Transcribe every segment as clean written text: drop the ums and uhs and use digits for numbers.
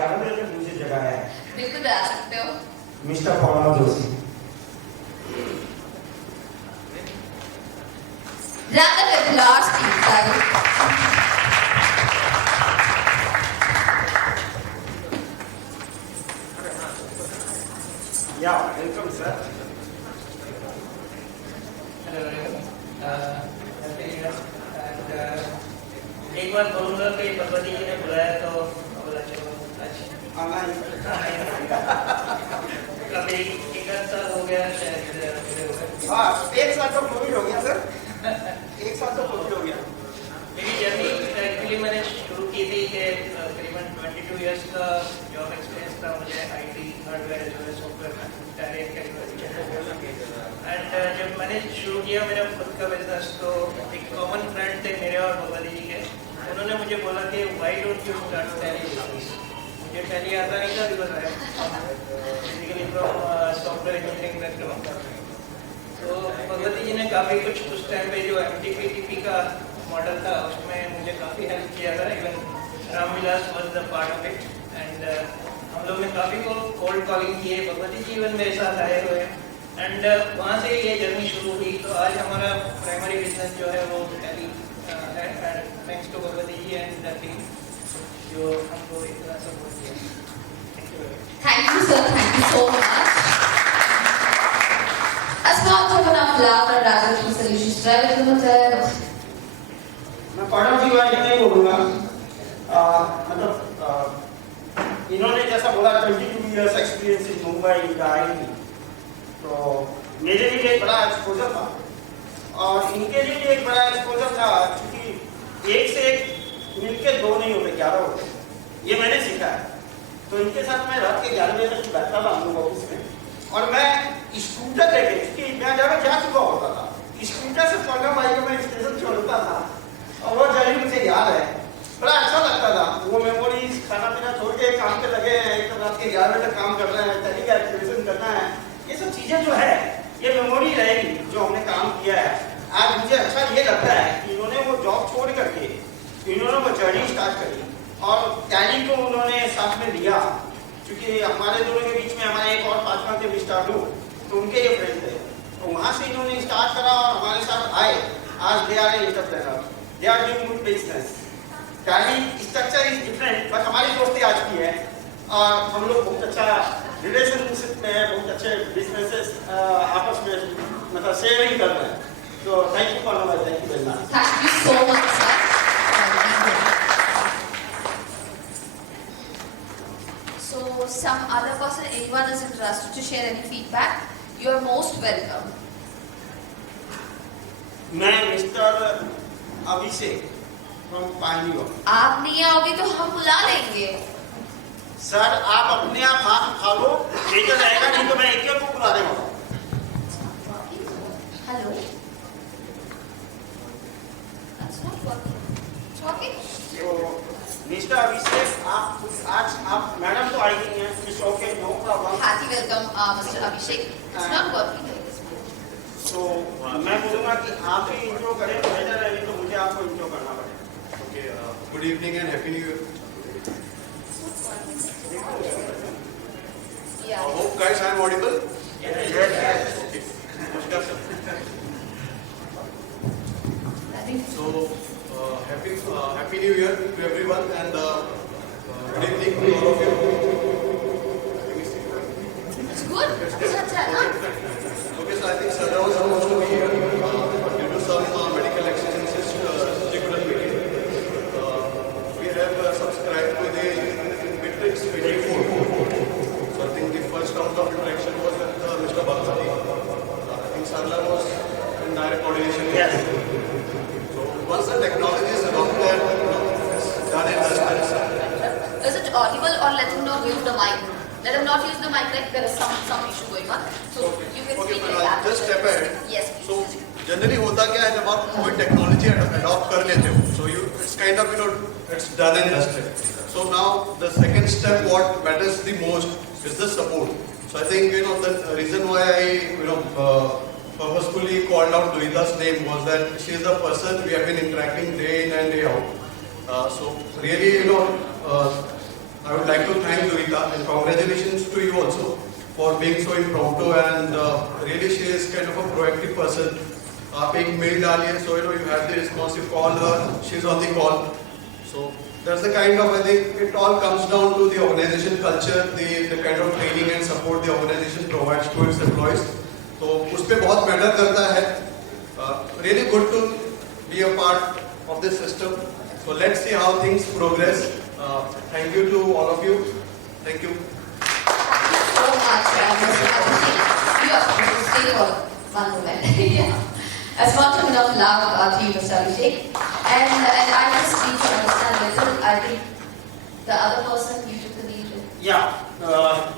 11 बजे तक मुझे जगह है। बिल्कुल आ सकते हो। Mister Pawan Joshi. Round of applause, please. Yeah, welcome, sir. Hello एक बार बोलूँगा कि भगवती जी ने बुलाया तो बोला चलो अभी एक साल हो गया शायद। हाँ, एक साल तो कोविड हो गया सर। एक साल तो कोविड हो गया। मेरी जर्नी एक्चुअली मैंने शुरू की थी कि करीबन 22 इयर्स का जॉब एक्सपीरियंस था मुझे IT hardware as well as software में डायरेक्ट एंड जब मैंने शुरू किया मेरा खुद का बिजनेस तो एक कॉमन फ्रेंड थे मेरे और भगवती जी के, उन्होंने मुझे बोला कि why don't you start tally business. मुझे टैली आता नहीं था because I basically from software engineering background. तो भगवती जी ने काफ़ी कुछ उस टाइम पे जो MTPTP का मॉडल था उसमें मुझे काफ़ी हेल्प किया था। Even Ramvilas was the part of it and हम लोग ने काफ़ी को कोल्ड कॉलिंग किए, भगवती जी इवन मेरे साथ आए हुए एंड वहाँ से ये जर्नी शुरू हुई। तो आज हमारा प्राइमरी बिजनेस जो है वो टैली है and thanks to Bhagwati ji and the team जो हमको इतना सपोर्ट किया। Thank you, sir. Thank you so much. As now open up love and Rajashri Solutions Private Limited. मैं पढ़ा जी वाली नहीं बोलूँगा। मतलब इन्होंने जैसा बोला 22 years experience in Mumbai in IT, तो मेरे लिए एक बड़ा एक्सपोजर था और इनके लिए भी एक बड़ा एक्सपोजर था क्योंकि एक से एक मिलके दो नहीं होते 11 होते, ये मैंने सीखा है। तो इनके साथ मैं रात के 11 बजे तक बैठता था हम लोग ऑफिस में और मैं स्कूटर लेके, क्योंकि मैं जगह जा चुका होता था, स्कूटर से स्वर्गम भाई को मैं स्टेशन छोड़ता था और वो जर्नी मुझे याद है, बड़ा अच्छा लगता था। वो मेमोरीज, खाना पीना छोड़ के काम पे लगे हैं, एक तो रात के 11 बजे तक काम कर रहे हैं, टैली का एक्टिवेशन करना है, ये सब चीजें जो है ये मेमोरी रहेगी जो हमने काम किया है। आज मुझे अच्छा ये लगता है कि इन्होंने वो जॉब छोड़ करके इन्होंने वो जर्नी स्टार्ट करी और टैली को उन्होंने साथ में लिया, क्योंकि हमारे दोनों के बीच में हमारे एक और पार्टनर थे मिस्टर लू, तो उनके ये फ्रेंड थे, तो वहाँ से इन्होंने स्टार्ट करा और हमारे साथ आए। आज they are entrepreneur, they are doing good business. Tally structure is different but हमारी दोस्ती आज की है और हम लोग बहुत अच्छा रिलेशनशिप में है, बहुत अच्छे बिजनेसेस आपस में मतलब शेयरिंग कर रहे हैं। तो thank you for knowledge, thank you very much. Thank you so much, sir. So, some other person, anyone is interested to share any feedback, you are most welcome. मैं मिस्टर अभिषेक फ्रॉम पानीरो। आप नहीं आओगे तो हम बुला लेंगे। Sir आप अपने आप हाथ उठा लो, बेटा रहेगा, नहीं तो मैं एक को बुला देगा। Hello, that's not working. It's working? तो मिस्टर अभिषेक आप आज आप मैडम तो आई नहीं है, it's okay, no problem. Hearty welcome, Mr. Abhishek. It's not working. तो मैं बोलूँगा कि आप ही इंट्रो करें तो बेटर रहेगी, तो मुझे आपको इंट्रो करना पड़ेगा। Okay, good evening and happy new year. Yeah. Hope guys I am audible. Yes. Namaskar sir. I think So happy new year to everyone and good evening to all of you. it's good. Okay, so I think Sadra was supposed to be here, but due to some medical exigencies, she couldn't make it. We have subscribed to the Matrix 24. So I think the first round of interaction was with Mr. Bhansali. I think Sadra was in direct coordination. Yes. So once the technology is adopted, it's done in distance. Is it audible or let him know use the mic? Let him not use the mic like there is some issue going on. So you can Okay, speak but like that. I'll just step ahead. Yes, So please. generally होता क्या है जब आप कोई technology adopt कर लेते हो, so you it's kind of it's done and dusted. So now the second step, what matters the most is the support. So I think the reason why I purposefully called out Duita's name was that she is the person we have been interacting day in and day out. So really I would like to thank Lohita and congratulations to you also for being so impromptu and really she is kind of a proactive person. आप एक mail डालिए, so you know you have the response. You call her, she's on the call. So that's the kind of, I think it all comes down to the organization culture, the kind of training and support the organization provides to its employees. तो उस पे बहुत matter करता है. Really good to be a part of this system. So let's see how things progress. Thank you to all of you. Thank you. So much, Mr. Abhishek. You are stay for one moment. Yeah. A small token of love to you, Mr. Abhishek. And I just need to understand little. I think the other person you took the lead with. Yeah.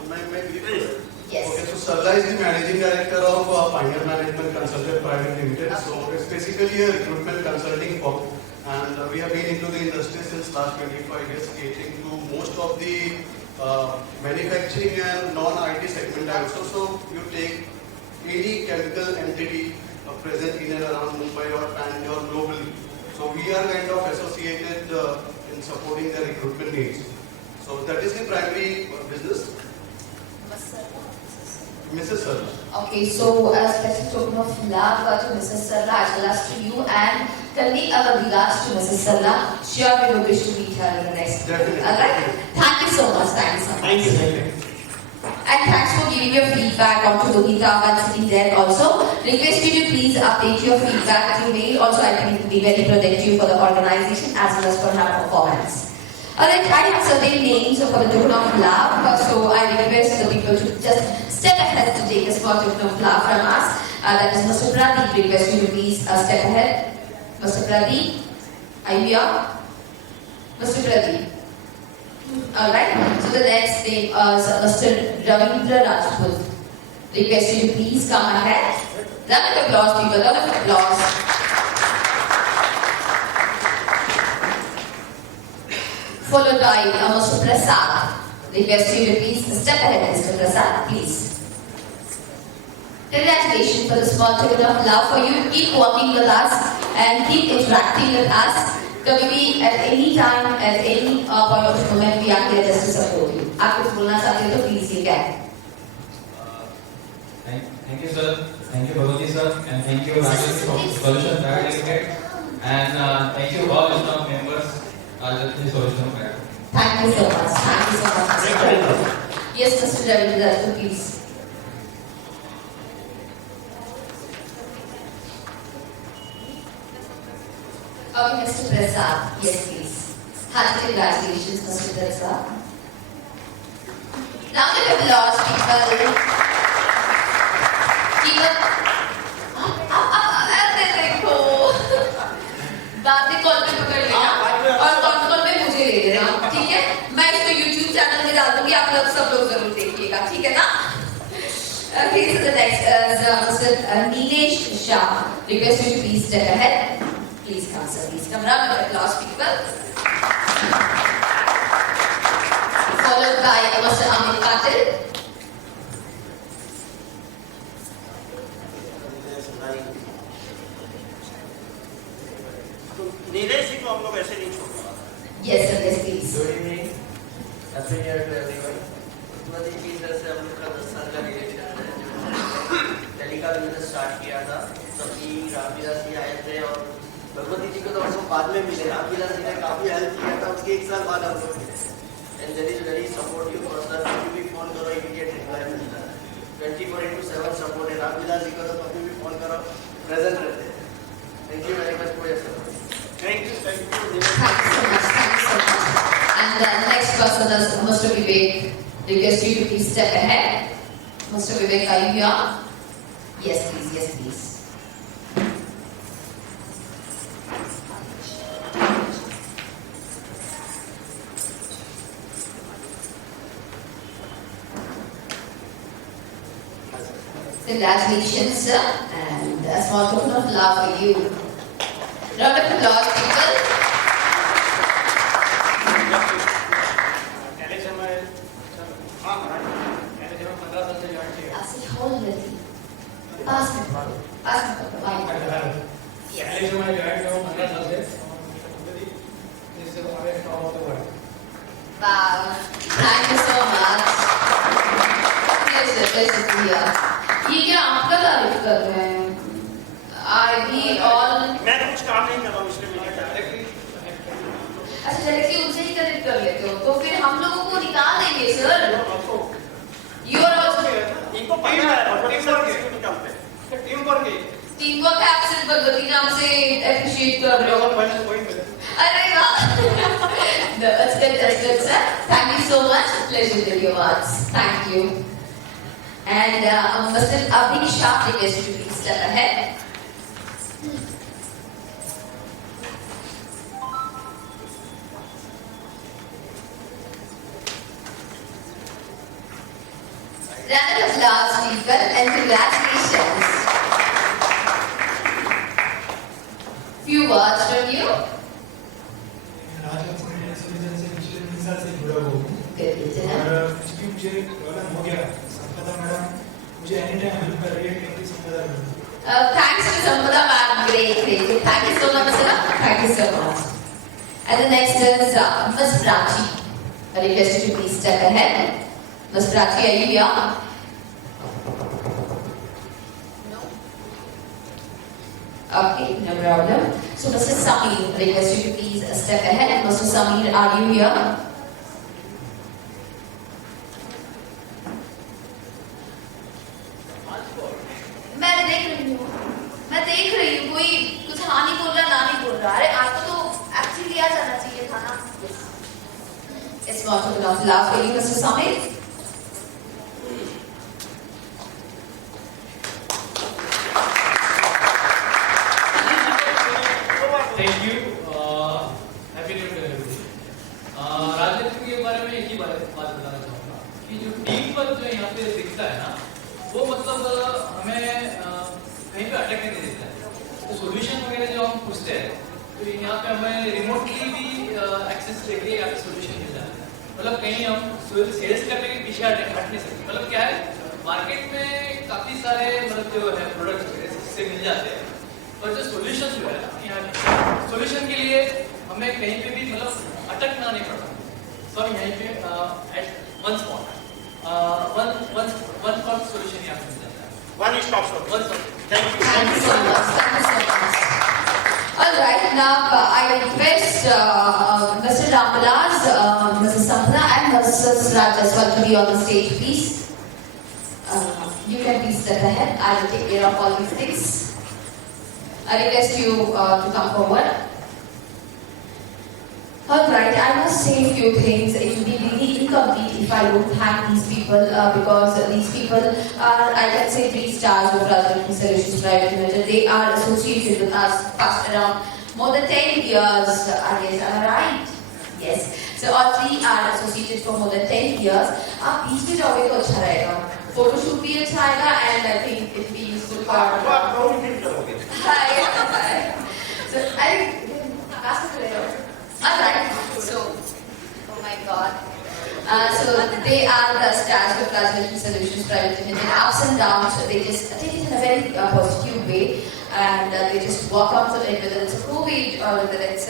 My details. Yes. Okay, so Sarla is the managing director of Pioneer Management Consultant Private Limited. So it's basically a recruitment consulting firm, and we have been into the industry since last 25 years, catering to most of the manufacturing and non-IT segment also. So you take any chemical entity present in and around Mumbai or Pan or globally. So we are kind of associated in supporting their recruitment needs. So that is the primary business. Mrs. Sarla. Okay, so a special token of love to Mrs. Sarla as well as to you, and convey our regards to Mrs. Sarla. Sure, we will wish to meet her in the next. Definitely. Alright? Thank you so much. Thank you so much. Thank you. Thank you. And thanks for giving your feedback on to Lohita while sitting there also. Request you to please update your feedback through mail. Also, I think it will be very productive for the organization as well as for her performance. Alright, I have certain names for the token of love, so I request the people to just step ahead to take a small token of love from us. That is Mr. Pradeep. Request you to please step ahead. Mr. Pradeep, are you here? Mr. Pradeep. Alright, so the next name is Mr. Ravindra Rajput. Request you to please come ahead. Round of applause, people, round of applause. Followed by Mr. Prasad. Request you to please step ahead, Mr. Prasad, please. Congratulations for the small token of love for you. Keep working with us and keep interacting with us. Kabhi at any time, at any point of the moment, we are here just to support you. आप कुछ बोलना चाहते हो तो please you can. Thank you, sir. Thank you, Bhagwati, sir. And thank you, Rajesh, for Solution Private Limited. And thank you, all the staff members at the Solution Private. Thank you so much. Thank you so much. Mr. Ravindra. Yes, Mr. Ravindra, please. Okay, Mr. Prasad. Yes, please. Hearty congratulations, Mr. Prasad. Round of applause, people. Keep up. ऐसे देखो. बातें call पे पकड़ लेना और call पे मुझे ले लेना, ठीक है? मैं इसको YouTube चैनल में डाल दूंगी, आप लोग सब लोग जरूर देखिएगा, ठीक है ना? Okay, so the next is Mr. Nilesh Shah. Request you to please step ahead. Please come, sir. Please come. Round of applause, people. Followed by Mr. Amit Patil. Nilesh जी को हम लोग ऐसे नहीं छोड़ेंगे. Yes, sir. Yes, please. Good evening. Happy New Year to everyone. Bhagwati की तरफ से हम लोग का 10 साल का रिलेशन है. दिल्ली का बिजनेस स्टार्ट किया था. तभी रामविलास जी आए थे और भगवती जी को तो हम लोग बाद में मिले. रामविलास जी ने काफी हेल्प किया था. उसके 1 साल बाद हम लोग मिले. And there is very supportive person. कभी भी फोन करो immediate reply मिलता है. 24/7 सपोर्ट है. रामविलास जी को तो कभी भी फोन करो प्रेजेंट रहते हैं. Thank you very much for your support. Thank you. Thank you so much. Thank you so much. And the next person is Mr. Vivek. Request you to please step ahead. Mr. Vivek, are you here? Yes, please. Yes, please. Congratulations, sir, and a small token of love for you. Round of applause, people. Actually, hold a little. Pass me. Wow. Thank you so much. Pleasure to hear. ये क्या आपका तारीफ कर रहे हैं? We all. मैं तो कुछ काम नहीं कर रहा हूँ इसलिए मुझे डायरेक्टली अच्छा डायरेक्टली उनसे ही कनेक्ट कर लेते हो, तो फिर हम लोगों को निकाल देंगे सर. You are also. इनको पता है भगवती सर किसी को निकालते हैं टीम वर्क है टीम वर्क एब्सेंट भगवती नाम से अप्रिशिएट कर रहे हो. अरे वाह. That's good, sir. Thank you so much. Pleasure to your words. Thank you. And Mr. Abhishek request you to please step ahead. Round of applause, people, and congratulations. Few words from you. Rajasthan media solution से पिछले 3 साल से जुड़ा हुआ हूँ Good to know. और कुछ भी मुझे प्रॉब्लम हो गया संपदा मैडम मुझे एनी टाइम हेल्प कर रही है क्योंकि संपदा madam Thanks to Sampada ma'am. Great. Thank you so much, sir. Thank you so much. And the next is Ms. Prachi. I request you to please step ahead. Ms. Prachi, are you here? No. Okay, no problem. So, Mr. Samir, I request you to please step ahead. And Mr. Samir, are you here? मैं देख रही हूँ कोई कुछ हाँ नहीं बोल रहा ना नहीं बोल रहा. अरे आपको तो एक्चुअली लिया जाना चाहिए था ना. It's not enough laugh for you, Mr. Samir. Thank you. Happy New Year everybody. राजनीति के बारे में एक ही बात बताना चाहूँगा कि जो टीम वर्क जो यहाँ पे दिखता है ना, वो मतलब हमें कहीं पे अटकने नहीं देता है. तो सॉल्यूशन वगैरह जो हम पूछते हैं, तो यहाँ पे हमें रिमोटली भी एक्सेस लेके यहाँ पे सॉल्यूशन मिल जाता है. मतलब कहीं हम सेल्स करने के पीछे हट नहीं सकते. मतलब क्या है, मार्केट में काफी सारे मतलब जो है प्रोडक्ट्स से मिल जाते हैं, पर जो सॉल्यूशन जो है यहाँ सॉल्यूशन के लिए हमें कहीं पे भी मतलब अटकना नहीं पड़ता. तो हम यहीं पे at one spot one solution यहाँ पे मिल जाता है. One stop shop. One stop. Thank you. Thank you so much. Thank you so much. All right, now I request Mr. Rambalas, Mrs. Sampada, and Mrs. Rajaswal to be on the stage, please. You can please step ahead. I will take care of all these things. I request you to come forward. Alright, I must say a few things. It will be really incomplete if I don't thank these people because these people are, I can say, 3 stars of Rajasthan Solutions Private Limited. They are associated with us past around more than 10 years. I guess, am I right? Yes. So all 3 are associated for more than 10 years. आप बीच में जाओगे तो अच्छा रहेगा. Photoshoot भी अच्छा आएगा and I think it will be useful for. आप लोग भी करोगे. Hi. So I ask you. Alright, so, oh my god. So they are the stars of Rajasthan Solutions Private Limited. Ups and downs, they just take it in a very positive way, and they just walk out of it, whether it's a COVID or whether it's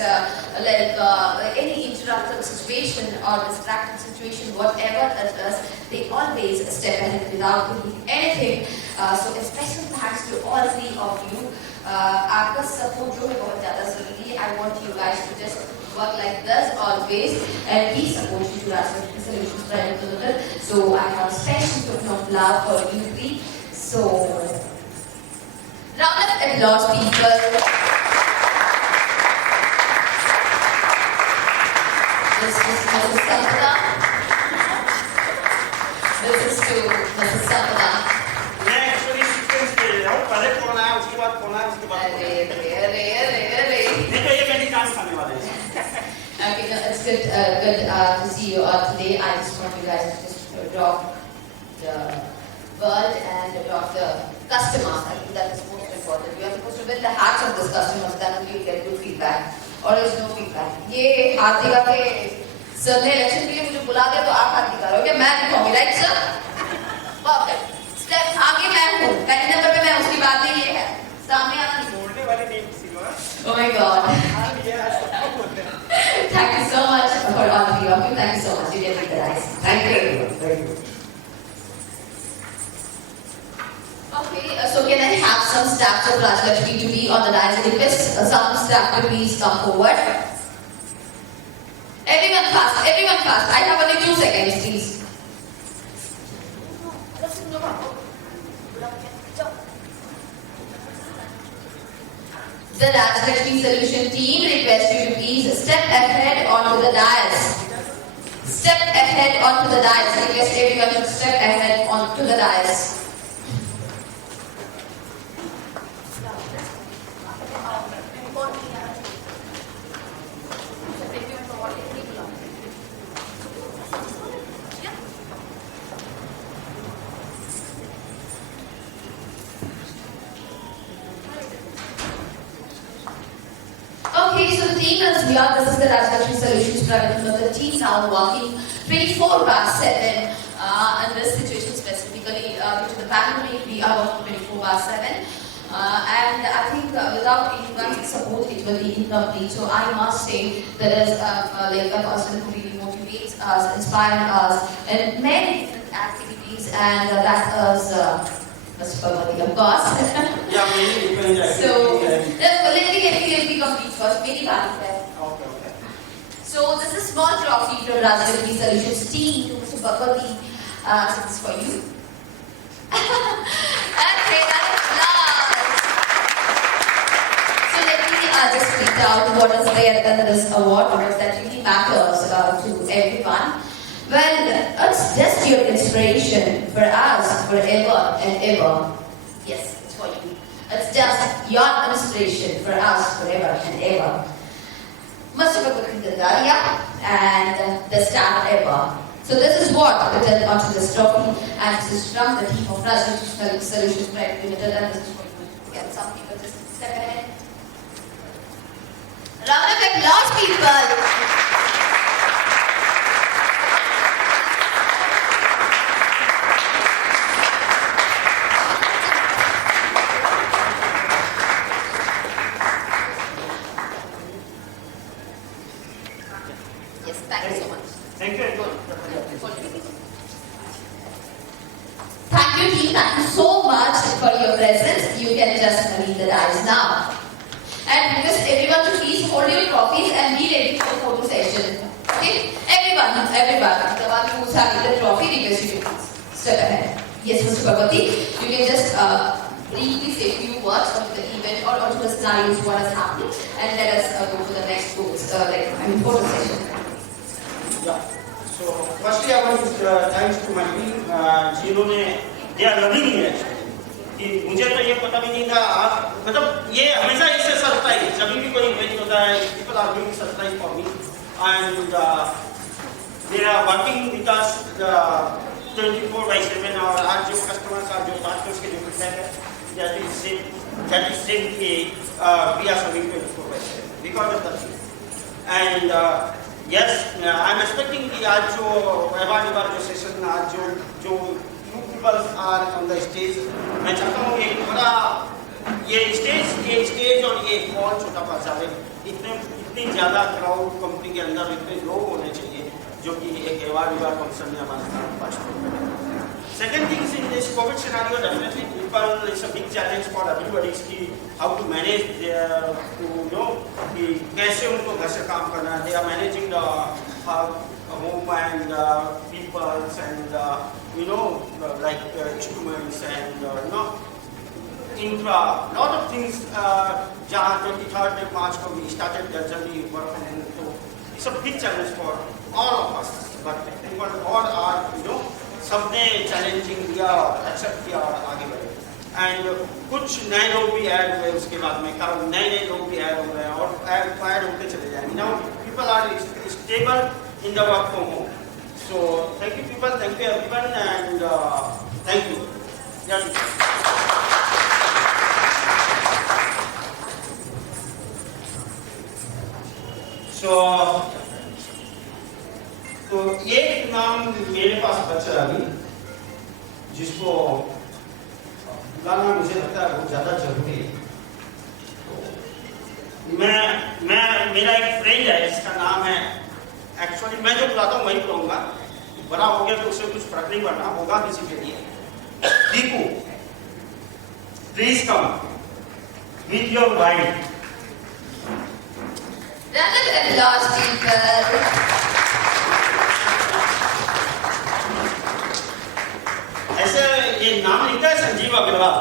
any interrupted situation or distracted situation, whatever it is, they always step ahead without doing anything. So a special thanks to all 3 of you. आपका support जो है बहुत ज़्यादा ज़रूरी है. I want you guys to just work like this always and be supportive to Rajasthan Solutions Private Limited. So I have a special token of love for you 3. So round of applause, people. This is Mrs. Sampada. This is to Mrs. Sampada. मैं actually sequence पे रहा हूँ. पहले कौन आया, उसके बाद कौन आया, उसके बाद कौन आया. नहीं तो ये मेरी डांस करने वाले हैं. Okay, no, it's good to see you all today. I just want you guys to just drop the world and drop the customers. I think that is most important. We are supposed to win the hearts of these customers, then only we get good feedback. Or there is no feedback. ये हाथ दिखा के sir ने election के लिए मुझे बुला दिया तो आप हाथ दिखा रहे हो क्या? मैं दिखाऊंगी, राइट सर? परफेक्ट. स्टेप आगे मैं हूँ. पहले नंबर पे मैं, उसकी बात नहीं ये है. सामने आना नहीं. बोलने वाले नहीं किसी को. Oh my God. हाँ ये सबको बोलते हैं. Thank you so much for all of you. Thank you so much. You did it right. dais. Thank you everyone. Thank you. Okay, so can I have some staff of Rajlakshmi to be on the dais? I request some staff to please come forward. Everyone fast, everyone fast. I have only 2 seconds, please. The Rajlakshmi Solution team request you to please step ahead onto the dais. Step ahead onto the dais. Request everyone to step ahead onto the dais. Okay, so the team is here. This is the Rajlakshmi Solutions Private Limited team now working 24/7 in this situation specifically due to the pandemic. We are working 24/7. And I think without anyone's support, it will be incomplete. So I must say there is like a person who really motivates us, inspires us in many different activities, and that is Mr. Bhagwati, of course. Yeah, many different So activities. let me complete first. Many Okay, okay. So this is small trophy from Rajlakshmi Solutions team to Mr. Bhagwati. So this is for you. Okay, that is applause. So let me just read out what is there in this award, what that really matters to everyone. Well, it's just your inspiration for us forever and ever. Yes, it's for you. It's just your inspiration for us forever and ever. Mr. Bhagwati Gandaria and the star ever. So this is what written onto this trophy, and this is from the team of Rajlakshmi Solutions Private Limited, and this is for you. Get some people just step ahead. Round of applause, people. Yes, thank you so much. Thank you everyone. Thank you, team. Thank you so much for your presence. You can just leave the dice now. And request everyone to please hold your trophies and be ready for the photo session. Okay? Everyone. The one who's having the trophy, request you to please step ahead. Yes, Mr. Bhagwati, you can just briefly say a few words on the event or onto the scenarios, what has happened, and let us go to the next photo session. Yeah. So firstly, I want to thanks to my team. जिन्होंने they are loving me actually. कि मुझे तो ये पता भी नहीं था मतलब ये हमेशा इससे सरप्राइज जब भी कोई इवेंट होता है people are doing surprise for me and they are working with us 24/7 और आज जो कस्टमर्स और जो पार्टनर्स के जो फीडबैक है that is same कि we are serving 24/7 because of that and yes I am expecting कि आज जो अवार्ड जो सेशन आज जो people are on the stage मैं चाहता हूँ एक बड़ा ये स्टेज और ये हॉल छोटा पड़ जाए इतनी ज़्यादा क्राउड कंपनी के अंदर इतने लोग होने चाहिए जो कि एक अवार्ड फंक्शन में हमारे साथ पार्टिसिपेट करें Second thing is in this COVID scenario, definitely people is a big challenge for everybody की how to manage their to know कि कैसे उनको घर से काम करना है. They are managing the home and people and like instruments and infra, lot of things. जहाँ 23rd March को we started the journey work from home. So it's a big challenge for all of us. But all are सबने challenging दिया और accept किया और आगे बढ़े and कुछ नए लोग भी ऐड हुए उसके बाद में नए लोग भी ऐड हो गए और ऐड होते चले जाएंगे now people are stable in the work from home so thank you people thank you everyone and thank you so तो ये नाम मेरे पास बचा अभी जिसको बुलाना मुझे लगता है बहुत ज़्यादा जरूरी है मैं मेरा एक फ्रेंड है जिसका नाम है एक्चुअली मैं जो बुलाता हूँ वही कहूँगा बड़ा हो गया तो उससे कुछ फर्क नहीं पड़ना, होगा किसी के लिए। Deepu, please come with your wife. Round of applause, people. ऐसे ये नाम लिखा है Sanjeev Agarwal.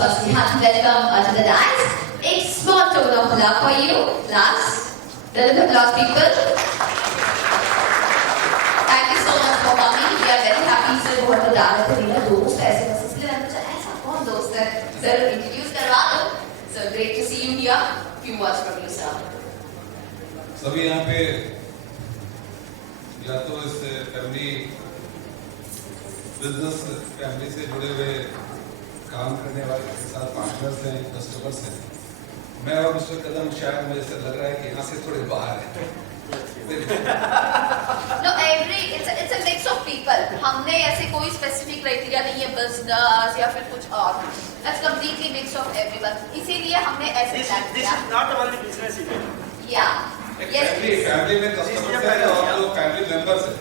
First, we have to welcome to the dance. A small token of love for you. Last, round of applause, people. Thank you so much for coming. We are very happy to बहुत तो दावत है मेरा दोस्त ऐसे बस इसलिए मैंने सोचा ऐसा कौन दोस्त है जरूर इंट्रोड्यूस करवा दो. So great to see you here. Few words from you, sir. सभी यहाँ पे या तो इस फैमिली बिजनेस फैमिली से जुड़े हुए काम करने वाले के साथ पार्टनर्स हैं, कस्टमर्स हैं। मैं और मिस्टर कदम शायद मुझे ऐसा लग रहा है कि यहाँ से थोड़े बाहर हैं। No, it's a mix of people. हमने ऐसे कोई specific criteria नहीं है business या फिर कुछ और. That's completely mix of everyone. इसीलिए हमने ऐसे plan This किया. is not only business event. Yeah. Yes. Family में कस्टमर्स हैं और लोग फैमिली मेंबर्स हैं।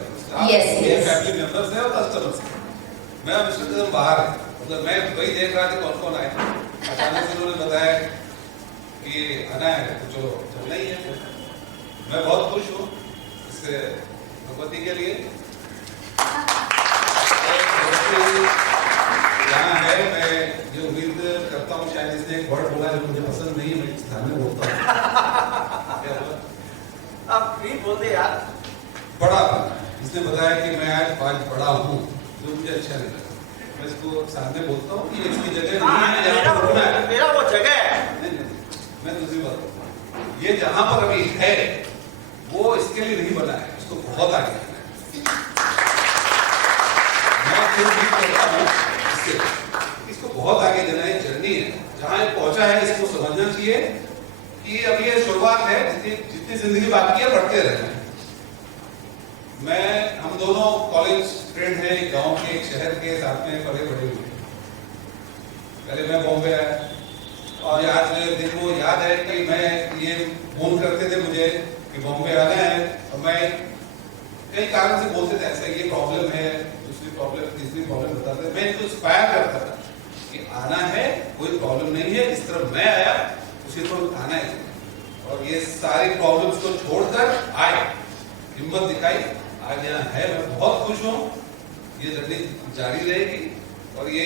Yes, ये yes. फैमिली मेंबर्स हैं और कस्टमर्स हैं। मैं और मिस्टर कदम बाहर हैं। मतलब मैं वही देख रहा था कौन कौन आए। अचानक से उन्होंने बताया कि आना है तो चलो चलना ही है। मैं बहुत खुश हूँ इससे भगवती के लिए। यहाँ है मैं ये उम्मीद करता हूँ शायद इसने एक वर्ड बोला जो मुझे पसंद नहीं है, मैं इस स्थान में बोलता हूँ। क्या बोला? आप प्लीज बोल दे यार। बड़ा इसने बताया कि मैं आज बड़ा हूँ जो मुझे अच्छा नहीं लगा। मैं इसको सामने बोलता हूँ कि इसकी जगह नहीं है जहाँ पर रुकना है। मेरा वो जगह है। नहीं, मैं दूसरी बात बोलता हूँ। ये जहाँ पर अभी है वो इसके लिए नहीं बना है, उसको बहुत आगे जाना है। मैं खुद भी कहता हूँ इसको बहुत आगे जाना है, जर्नी है। जहाँ ये पहुंचा है इसको समझना चाहिए कि अब ये शुरुआत है, जितनी जिंदगी बाकी है बढ़ते रहना है। हम दोनों कॉलेज फ्रेंड हैं, एक गांव के एक शहर के साथ में पले बड़े हुए। पहले मैं बॉम्बे आया और आज देखो याद है कि मैं ये फोन करते थे मुझे कि बॉम्बे आना है और मैं कई कारण से बोलते थे ऐसा ये प्रॉब्लम है, दूसरी प्रॉब्लम, तीसरी प्रॉब्लम बताते थे। मैं इनको इंस्पायर करता था कि आना है, कोई प्रॉब्लम नहीं है, इस तरफ मैं आया उसी तरफ आना है। और ये सारी प्रॉब्लम्स को छोड़कर आए, हिम्मत दिखाई, आज यहाँ है। मैं बहुत खुश हूँ। ये जर्नी जारी रहेगी और ये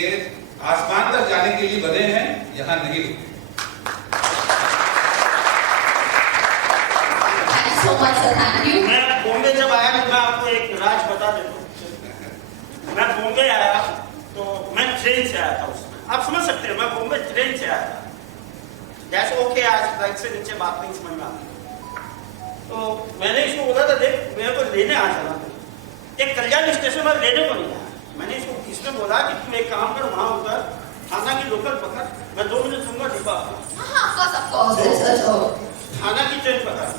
आसमान तक जाने के लिए बने हैं, यहाँ नहीं रुके। So much, sir. Thank you. मैं बॉम्बे जब आया तो मैं आपको एक राज बता देता हूँ। मैं बॉम्बे आया तो मैं ट्रेन से आया था उसमें। आप समझ सकते हैं, मैं बॉम्बे ट्रेन से आया था। जैसे ओके आज फ्लाइट से नीचे बात नहीं समझ में आती। तो मैंने इसको बोला था देख मेरे को लेने आ जाना। एक कल्याण स्टेशन पर लेने को नहीं आया। मैंने इसको बोला कि तू एक काम कर, वहाँ उतर, थाना की लोकल पकड़, मैं 2 मिनट दूंगा डिब्बा। हाँ, of course. थाना की ट्रेन पकड़।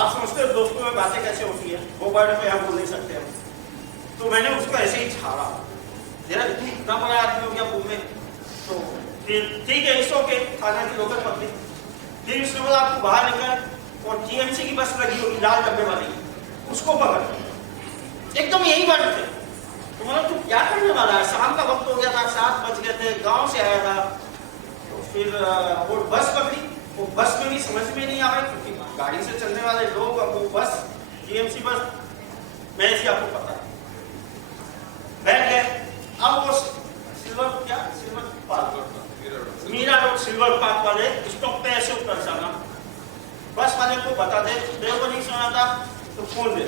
आप समझते हो दोस्तों में बातें कैसे होती है, वो वर्ड पे हम बोल नहीं सकते हम। तो मैंने उसको ऐसे ही छाड़ा, जरा तू इतना बड़ा आदमी हो गया बॉम्बे, तो फिर ठीक है इट्स ओके, थाना की लोकल पकड़ी। फिर उसने बोला आपको बाहर निकल और जीएमसी की बस लगी होगी लाल डब्बे वाली, उसको पकड़। एकदम यही वर्ड थे। तो मतलब तू क्या करने वाला है, शाम का वक्त हो गया था, 7 बज गए थे, गाँव से आया था। तो फिर वो बस पकड़ी, वो बस में भी समझ में नहीं आ रहा क्योंकि गाड़ी से चलने वाले लोग, अब वो बस जीएमसी बस, मैं ऐसी आपको पता है बैठ गए। अब वो मीरा रोड सिल्वर पार्क वाले स्टॉप पे ऐसे उतर जाना, बस वाले को बता दे, मेरे को नहीं सुना था तो फोन दे।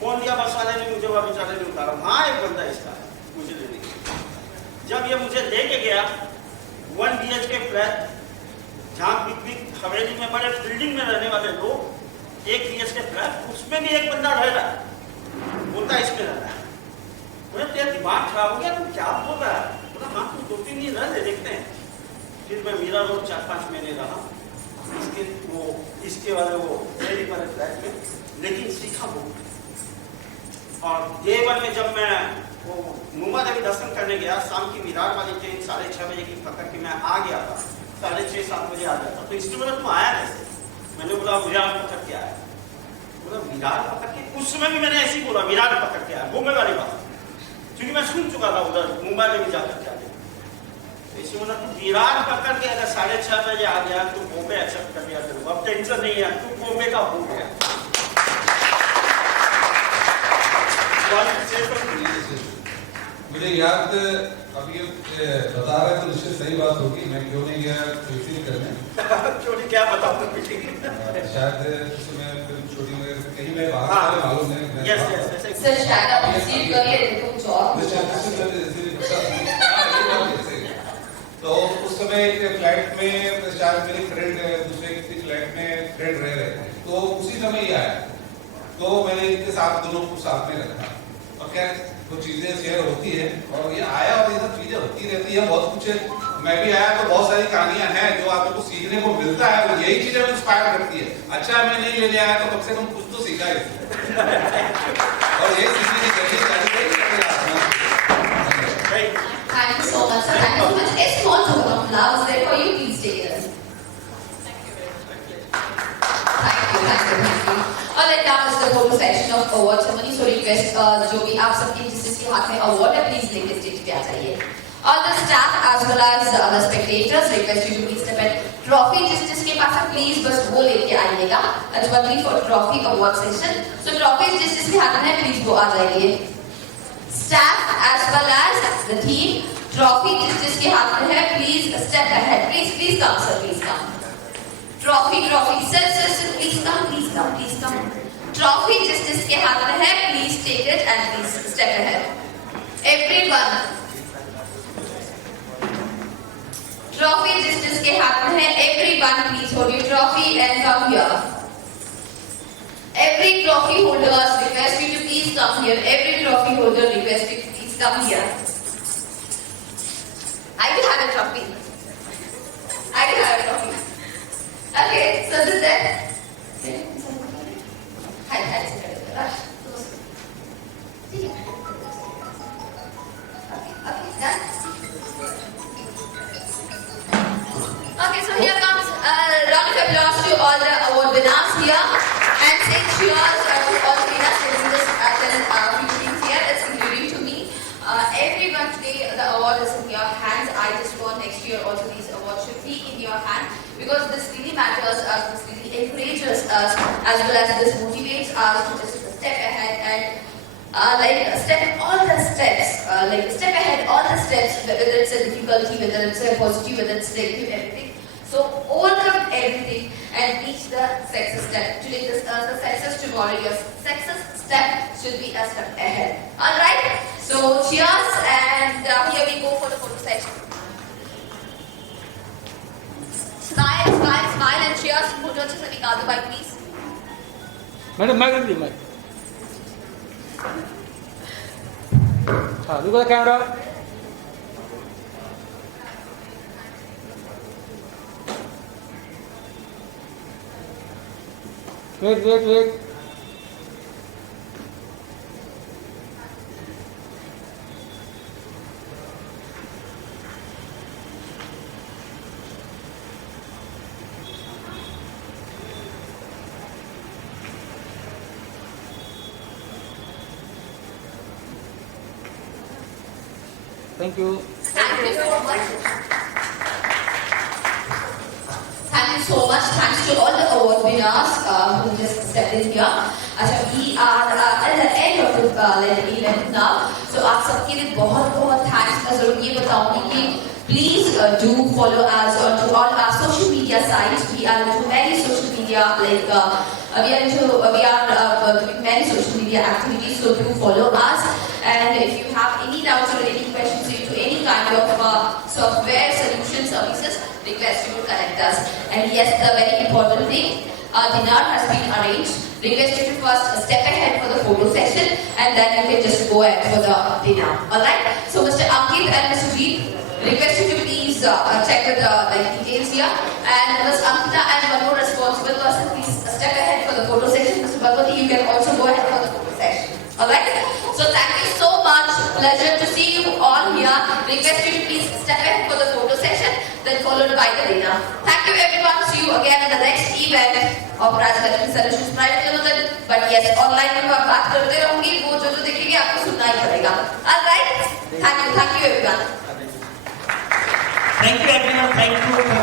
फोन दिया बस वाले ने, मुझे वह बेचारे ने उतारा। वहाँ एक बंदा इसका मुझे लेने गया। जब ये मुझे लेके गया 1 BHK फ्लैट, जहाँ बिग हवेली में बड़े बिल्डिंग में रहने वाले लोग, 1 BHK फ्लैट, उसमें भी एक बंदा रह रहा है, बोलता इसमें रह रहा है। बोले तेरा दिमाग खराब हो गया, तुम क्या बोल रहा है? बोला हाँ तुम 2-3 दिन रह ले, देखते हैं। फिर मैं मीरा रोड 4-5 महीने रहा इसके वाले वो हवेली वाले फ्लैट में, लेकिन सीखा बहुत। और डे 1 में जब मैं वो मुंबई देवी दर्शन करने गया, शाम की विराट वाली ट्रेन 6:30 बजे की पकड़ के मैं आ गया था, 6:30-7 बजे आ गया था। तो इसलिए बोला तुम आया कैसे? मैंने बोला विराट पकड़ के आया। बोला विराट पकड़ के? उस समय भी मैंने ऐसे ही बोला विराट पकड़ के आया, बॉम्बे वाली बात, क्योंकि मैं सुन चुका था उधर मुंबई में भी जाकर के आगे। तो इसलिए बोला तू विराट पकड़ के अगर 6:30 बजे आ गया तो बॉम्बे एक्सेप्ट कर लिया करूँगा, अब टेंशन नहीं है, तू बॉम्बे का हो गया। मुझे याद अभी बता रहे तो निश्चित सही बात होगी, मैं क्यों नहीं गया फिल्म करने। क्यों नहीं, क्या बताऊँ शायद उस समय फिल्म शूटिंग में कहीं मैं बाहर था, मालूम नहीं। Yes Sir, shut up. Proceed करिए, देखो कुछ और। तो उस समय एक फ्लाइट में शायद मेरी फ्रेंड दूसरे किसी फ्लाइट में फ्रेंड रह रहे थे, तो उसी समय ही आया, तो मैंने इनके साथ दोनों को साथ में रखा। और क्या कुछ चीजें शेयर होती है और ये आया और ये सब चीजें होती रहती है, बहुत कुछ। मैं भी आया तो बहुत सारी कहानियां हैं जो आपको सीखने को मिलता है, वो यही चीजें इंस्पायर करती है। अच्छा मैं नहीं लेने आया तो कम से कम कुछ तो सीखा है और ये सीखने की जर्नी जारी Thank you so much, sir. Thank you so much. A small token of love is there for you. Please take it. Thank you. और let now is the photo session of award ceremony. So request जो भी आप सबके जिसके हाथ में award है, please लेके स्टेज पे आ जाइए। All the staff as well as the other spectators request you to please step at trophy जिसके पास है प्लीज बस वो लेके आइएगा। It's only for trophy award session. So trophy जिसके हाथ में है प्लीज वो आ जाइए। Staff as well as the team, trophy जिसके हाथ में है please step ahead. Please come sir, please come. Trophy sir please come. Trophy जिसके हाथ में है please take it and please step ahead. Everyone. Trophy जिसके हाथ में है everyone please hold your trophy and come here. Every trophy holders request you to please come here. Every trophy holder request you to please come here. I will have a trophy. Okay, so this is it. Hi. Okay, done. Okay, so here comes a round of applause to all the award winners here, and say cheers to all the winners in this few things here. It's including to me. Everyone today, the award is in your hands. I just want next year also these awards should be in your hand, because this really matters us, this really encourages us, as well as this motivates us to just step ahead and step all the steps, step ahead all the steps, whether it's a difficulty, whether it's a positive, whether it's negative, everything. So overcome everything and reach the success step. Today this the success, tomorrow your success step should be a step ahead. Alright? So cheers, and here we go for the photo session. Smile and cheers. Photo अच्छे से निकाल दो भाई please. Madam हाँ रुको camera. Wait Thank you. Thank you so much. Thank you so much. Thanks to all the award winners who just stepped in here. We are at the end of the event now. So आप सबके लिए बहुत thanks. मैं जरूर ये बताऊंगी कि please do follow us on to all our social media sites. We are into many social media we are doing many social media activities. So do follow us. And if you have any doubts or any questions related to any kind of software solution services, request you to connect us. And yes, the very important thing, dinner has been arranged. Request you to first step ahead for the photo session, and then you can just go ahead for the dinner. Alright? So Mr. Ankit and Mr. Jeet, request you to please check with the details here. And Ms. Ankita and one more responsible person, please step ahead for the photo session. Mr. Bhagwati, you can also go ahead for the photo session. Alright? So thank you so much. Pleasure to see you all here. Request you to please step in for the photo session, then followed by the dinner. Thank you everyone. See you again in the next event of Rajlakshmi Solutions Private Limited. But yes, online में मैं बात करते रहूँगी. वो जो देखेंगे आपको सुनना ही पड़ेगा. Alright. Thank you everyone. Thank you everyone. Thank you.